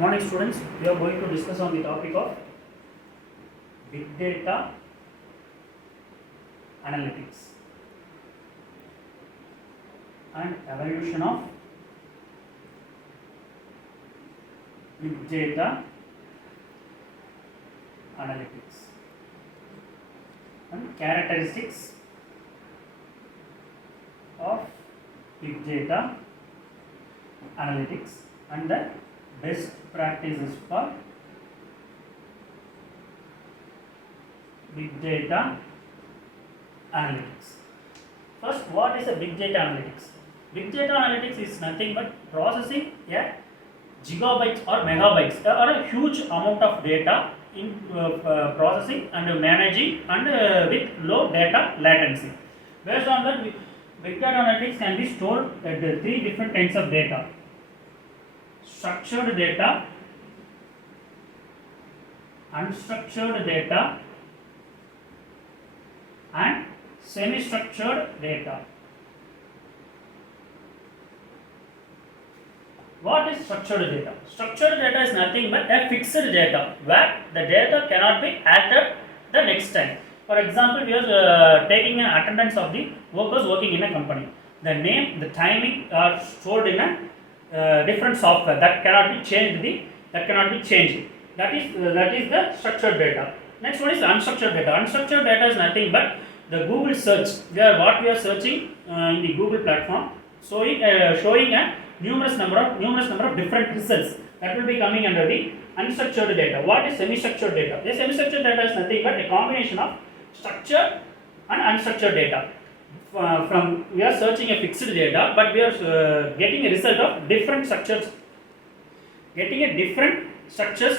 Morning students, we are going to discuss on the topic of big data analytics and evolution of big data analytics and characteristics of big data analytics and the best practices for big data analytics. First, what is a big data analytics? Big data analytics is nothing but processing a gigabytes or megabytes or a huge amount of data in processing and managing and with low data latency. Based on that, big data analytics can be stored at the three different kinds of data: structured data, unstructured data, and semi-structured data. What is structured data? Structured data is nothing but a fixed data where the data cannot be altered the next time. For example, we are taking an attendance of the workers working in a company. The name, the timing are stored in a different software that cannot be changed. That is the structured data. Next one is unstructured data. Unstructured data is nothing but the Google search. What we are searching in the Google platform, showing a numerous number of different results that will be coming under the unstructured data. What is semi-structured data? The semi-structured data is nothing but a combination of structured and unstructured data. From we are searching a fixed data, but we are getting a result of different structures,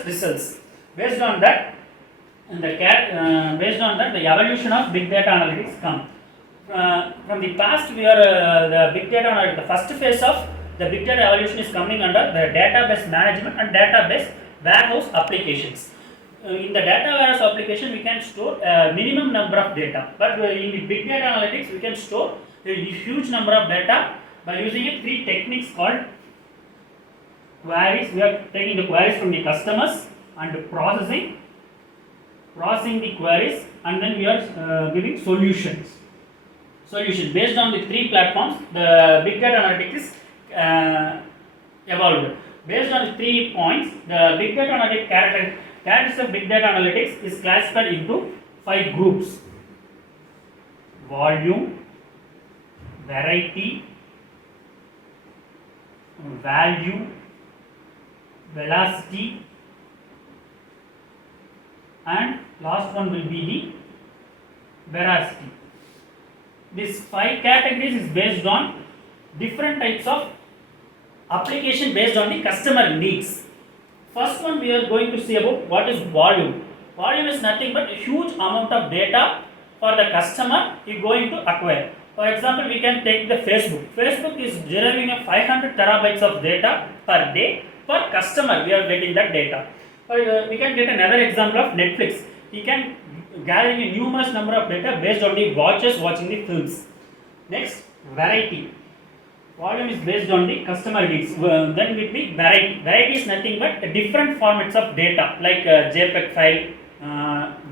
results. Based on that, the evolution of big data analytics come. From the past, we are the big data analytics. The first phase of the big data evolution is coming under the database management and database warehouse applications. In the data warehouse application, we can store a minimum number of data, but in the big data analytics, we can store a huge number of data by using three techniques called queries. We are taking the queries from the customers and processing the queries, and then we are giving solutions. Based on the three platforms, the big data analytics is evolved. Based on the 3 points, the big data analytics characteristics of big data analytics is classified into 5 groups: volume, variety, value, velocity, and last one will be the veracity. These 5 categories is based on different types of application based on the customer needs. First one, we are going to see about what is volume. Volume is nothing but a huge amount of data for the customer is going to acquire. For example, we can take the Facebook. Facebook is generating a 500 terabytes of data per day. Per customer, we are getting that data. We can get another example of Netflix. We can gather a numerous number of data based on the watchers watching the films. Next, variety. Volume is based on the customer needs. Then will be variety. Variety is nothing but different formats of data like JPEG file,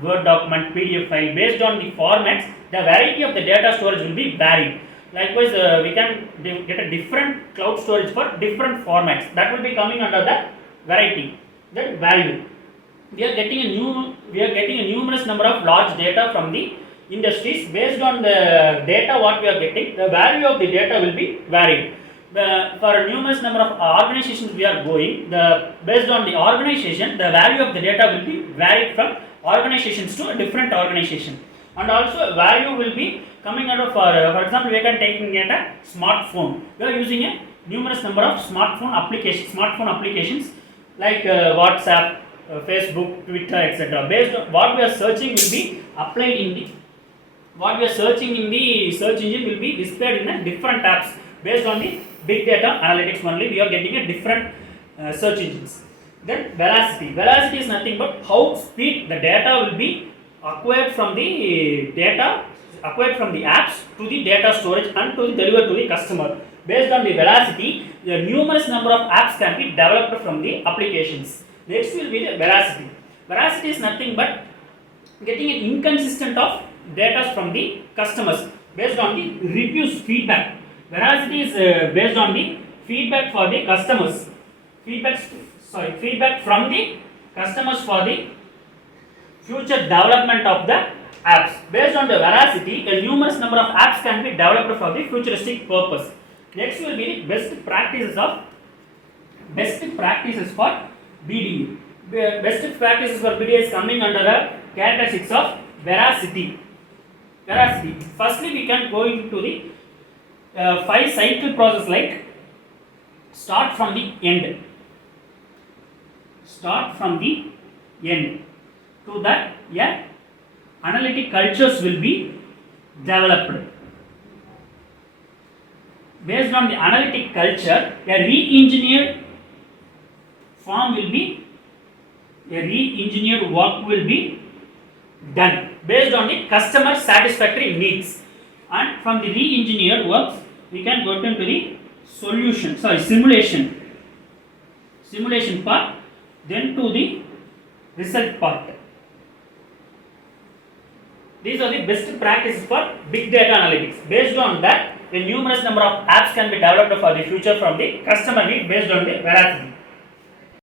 Word document, PDF file. Based on the formats, the variety of the data storage will be varied. Likewise, we can get a different cloud storage for different formats. That will be coming under the variety. Then value. We are getting a numerous number of large data from the industries. Based on the data what we are getting, the value of the data will be varied. For a numerous number of organizations we are going, based on the organization, the value of the data will be varied from organizations to a different organization. And also value will be coming out of, for example, we can taking at a smartphone. We are using a numerous number of smartphone applications like WhatsApp, Facebook, Twitter, etc. Based on what we are searching will be applied in the search engine will be displayed in a different tabs. Based on the big data analytics only, we are getting a different search engines. Then velocity. Velocity is nothing but how speed the data will be acquired from the apps to the data storage and to deliver to the customer. Based on the velocity, the numerous number of apps can be developed from the applications. Next will be the veracity. Veracity is nothing but getting an inconsistent of data from the customers based on the reviews feedback. Veracity is based on the feedback for the customers. Feedback from the customers for the future development of the apps. Based on the veracity, a numerous number of apps can be developed for the futuristic purpose. Next will be the best practices for BDE. Best practices for BDE is coming under the characteristics of veracity. Firstly, we can go into the 5 cycle process like start from the end. To that, analytic cultures will be developed. Based on the analytic culture, a re-engineered work will be done based on the customer satisfactory needs. And from the re-engineered works, we can go into the simulation part, then to the result part. These are the best practices for big data analytics. Based on that, a numerous number of apps can be developed for the future from the customer need based on the veracity.